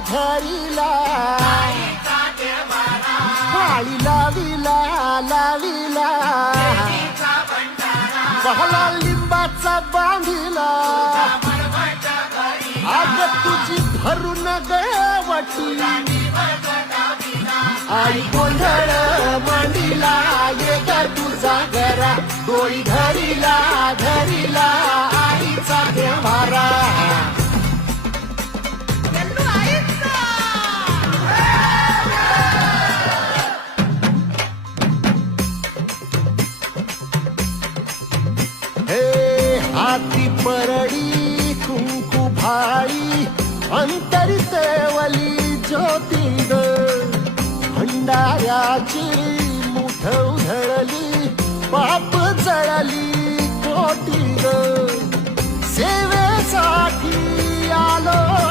धरिला काळी लाविला लाविला पहला लिंबाचा बांधिला आग तुझी भरून गवटी आई गोंधळ मांडिला ये ग तुझा घरा डोळी धरिला धरिला आईचा देवारा हाती परडी कुंकू भाई अंतरी सेवली ज्योती ग भंडाऱ्याची मुठ उधळली पाप जळली कोटी ग सेवेसाठी आलो